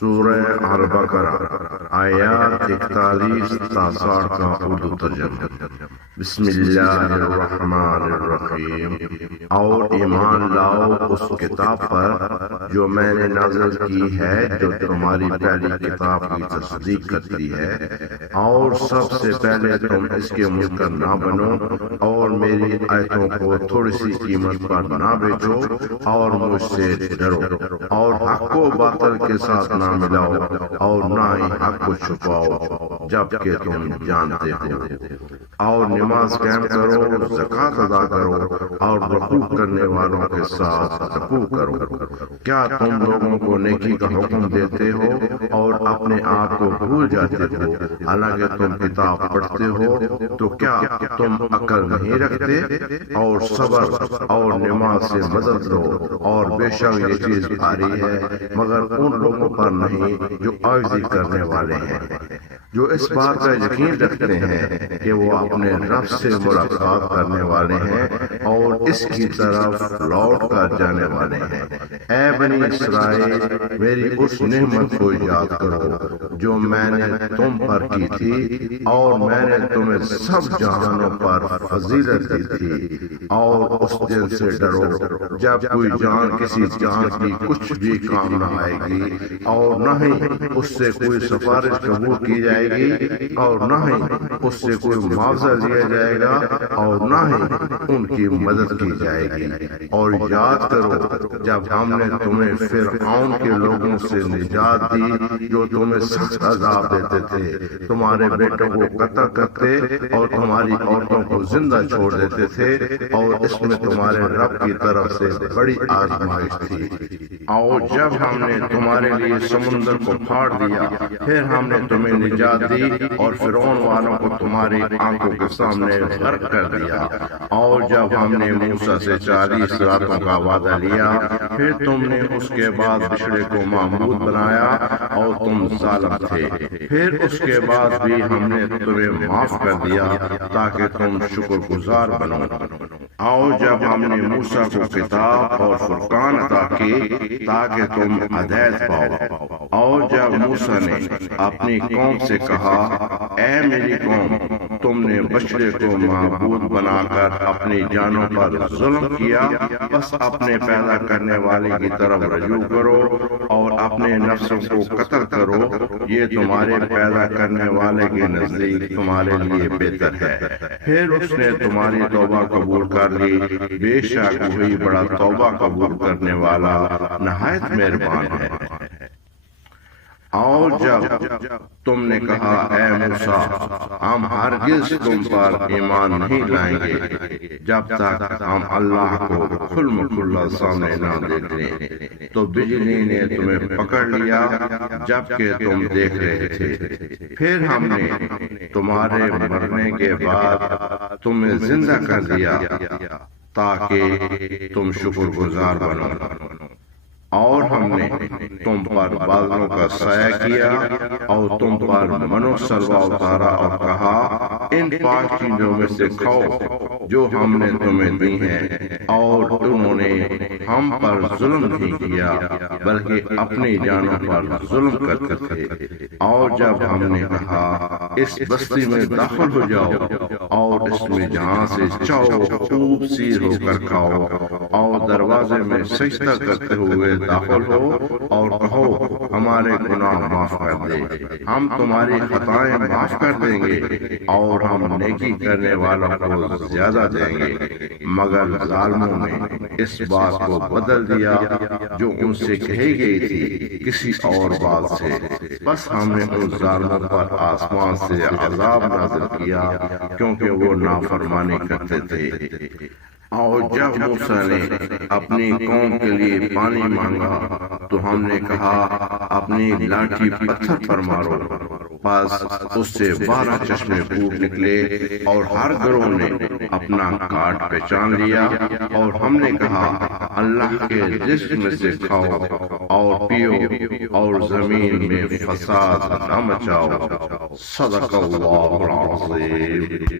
سورہ البقرہ آیات 41 تا 60 کا اردو ترجمہ۔ بسم اللہ الرحمن الرحیم۔ اور ایمان لاؤ اس کتاب پر جو میں نے نازل کی ہے، جو تمہاری پہلی کتاب کی تصدیق کرتی ہے، اور سب سے پہلے تم اس کے منکر نہ بنو، اور میری آیتوں کو تھوڑی سی قیمت پر نہ بیچو، اور مجھ سے ڈرو، اور حق کو باطل کے ساتھ نہ ملاؤ، اور نہ ہی حق کو چھپاؤ جبکہ تم جانتے ہو، اور نماز قائم کرو، زکوٰۃ ادا کرو، اور رکوع کرنے والوں کے ساتھ رکوع کرو۔ کیا تم لوگوں کو نیکی کا حکم دیتے ہو اور اپنے آپ کو بھول جاتے ہو، حالانکہ تم کتاب پڑھتے ہو؟ تو کیا تم عقل نہیں رکھتے؟ اور صبر اور نماز سے مدد لو، اور بے شک یہ چیز بھاری ہے مگر ان لوگوں پر نہیں جو عاجزی کرنے والے ہیں، جو اس بات کا یقین رکھتے ہیں کہ وہ اپنے رب سے ملاقات کرنے والے ہیں اور اس کی طرف لوٹ کر جانے والے ہیں۔ اے بنی اسرائیل، میری اس نعمت کو یاد کرو جو میں نے تم پر کی تھی، اور میں نے تمہیں سب جہانوں پر فضیلت دی تھی، اور اس دن سے ڈرو جب کوئی جان کسی جان کی کچھ بھی کام نہ آئے گی، اور نہ ہی اس سے کوئی سفارش قبول کی جائے گی، اور نہ ہی اس سے کوئی معاوضہ لیا جائے گا، اور نہ ہی ان کی مدد کی جائے گی۔ اور یاد کرو جب ہم نے تمہیں فرعون کے لوگوں سے نجات دی، جو تمہیں سخت عذاب دیتے تھے، تمہارے بیٹوں کو قتل کرتے اور تمہاری عورتوں کو زندہ چھوڑ دیتے تھے، اور اس میں تمہارے رب کی طرف سے بڑی آزمائش تھی۔ اور جب ہم نے تمہارے لیے سمندر کو پھاڑ دیا، پھر ہم نے تمہیں نجات دی اور فرعون والوں کو تمہاری آنکھوں کے سامنے غرق کر دیا۔ اور جب ہم نے موسیٰ سے 40 راتوں کا وعدہ لیا، پھر تم نے اس کے بعد بچڑے کو معبود بنایا اور تم ظالم تھے، پھر اس کے بعد بھی ہم نے تمہیں معاف کر دیا تاکہ تم شکر گزار بنو۔ اور جب ہم نے موسیٰ کو کتاب اور فرقان عطا کی تاکہ تم ہدایت پاؤ، اور جب موسیٰ نے اپنی قوم سے کہا، اے میری قوم، تم نے بچڑے کو معبود بنا کر اپنی جانوں پر ظلم کیا، بس اپنے پیدا کرنے والے کی طرف رجوع کرو اور اپنے نفسوں کو قتل کرو، یہ تمہارے پیدا کرنے والے کے نزدیک تمہارے لیے بہتر ہے۔ پھر اس نے تمہاری توبہ قبول کر لی، بے شک وہی بڑا توبہ قبول کرنے والا نہایت مہربان ہے۔ اور جب تم نے کہا، اے موسیٰ، ہم ہرگز تم پر ایمان نہیں لائیں گے جب تک ہم اللہ کو کھلم کھلا سامنے نہ دیکھ لیں، تو بجلی نے تمہیں پکڑ لیا جبکہ تم دیکھ رہے تھے، پھر ہم نے تمہارے مرنے کے بعد تمہیں زندہ کر دیا تاکہ تم شکر گزار بنو۔ اور ہم نے تم پر بادلوں کا سایہ کیا اور تم پر منو سلوا اتارا، اور کہا، ان پاک چیزوں میں سے کھاؤ جو ہم نے تمہیں دی ہیں، اور انہوں نے ہم پر ظلم نہیں کیا بلکہ اپنی جانوں پر ظلم کرتے تھے۔ اور جب ہم نے کہا، اس بستی میں داخل ہو جاؤ اور اس میں جہاں سے چاہو خوب سیر ہو کر کھاؤ، اور دروازے میں سجدہ کرتے ہوئے داخل ہو اور کہو، ہمارے گناہ معاف کر دے، ہم تمہاری خطائیں معاف کر دیں گے، اور ہم نیکی کرنے والوں کو زیادہ دیں گے۔ مگر ظالموں نے اس بات کو بدل دیا جو ان سے کہی گئی تھی کسی اور بات سے، بس ہم نے ان ظالموں پر آسمان سے عذاب نازل کیا کیونکہ وہ نافرمانی کرتے تھے۔ اور جب موسیٰ نے اپنی قوم کے لیے پانی مانگا تو ہم نے کہا، اپنی لاٹھی پتھر پر مارو، پس اس سے 12 چشمے پھوٹ نکلے، اور ہر گروہ نے اپنا کاٹ پہچان لیا۔ اور ہم نے کہا، اللہ کے رزق میں سے کھاؤ اور پیو، اور زمین میں فساد نہ مچاؤ۔ صدق اللہ العظیم۔